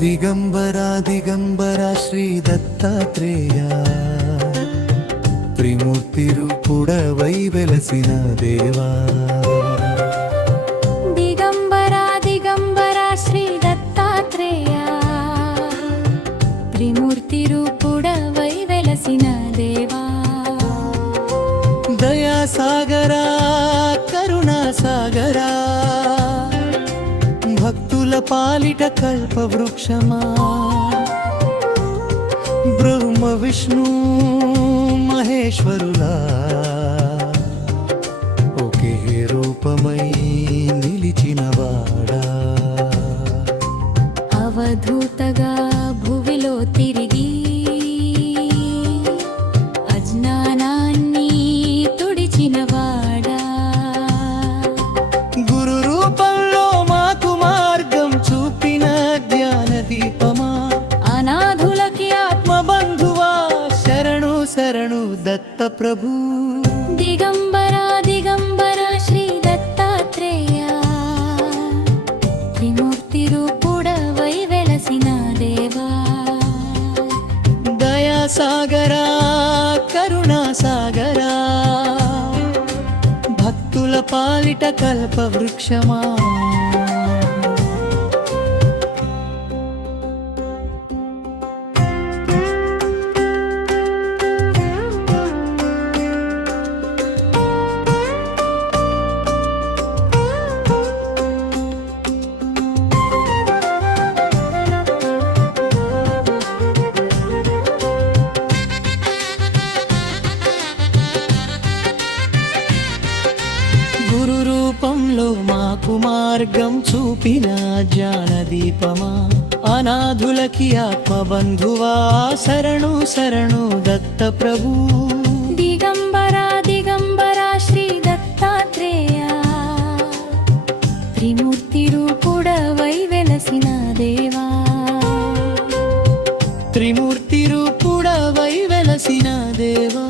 దిగంబరా దిగంబరా శ్రీ దత్తాత్రేయ త్రిమూర్తి రూపుడవై వెలసిన దేవా. దిగంబరా దిగంబరా శ్రీ దత్తాత్రేయ త్రిమూర్తి రూపుడవై వెలసిన దేవా. దయా సాగరా కరుణా సాగరా భక్తుల పాలిట కల్ప వృక్షమా. బ్రహ్మ విష్ణు మహేశ్వరులా ఒకే రూపమై నిలిచినవాడా. అవధూతగా భువిలో తిరిగి అజ్ఞానాన్ని తుడిచినవాడా. గురు రూపంలో మాకు మార్గం చూపిన జ్ఞాన దీపమా. అనాథులకి ఆత్మబంధువా శరణు శరణు దత్త ప్రభు. దిగంబరా దిగంబరా శ్రీ దత్తాత్రేయ త్రిమూర్తి రూపుడవై వెలసిన దేవా. దయా సాగరా కరుణా సాగరా భక్తుల పాలిట కల్ప వృక్షమా. గురు రూపంలో మాకు మార్గం చూపిన జ్ఞానదీపమా. అనాథులకి ఆత్మబంధువా శరణు శరణు దత్త ప్రభు. దిగంబరా దిగంబరా శ్రీ దత్తాత్రేయ త్రిమూర్తి రూపుడవై వెలసిన దేవా. త్రిమూర్తి రూపుడవై వెలసిన దేవా.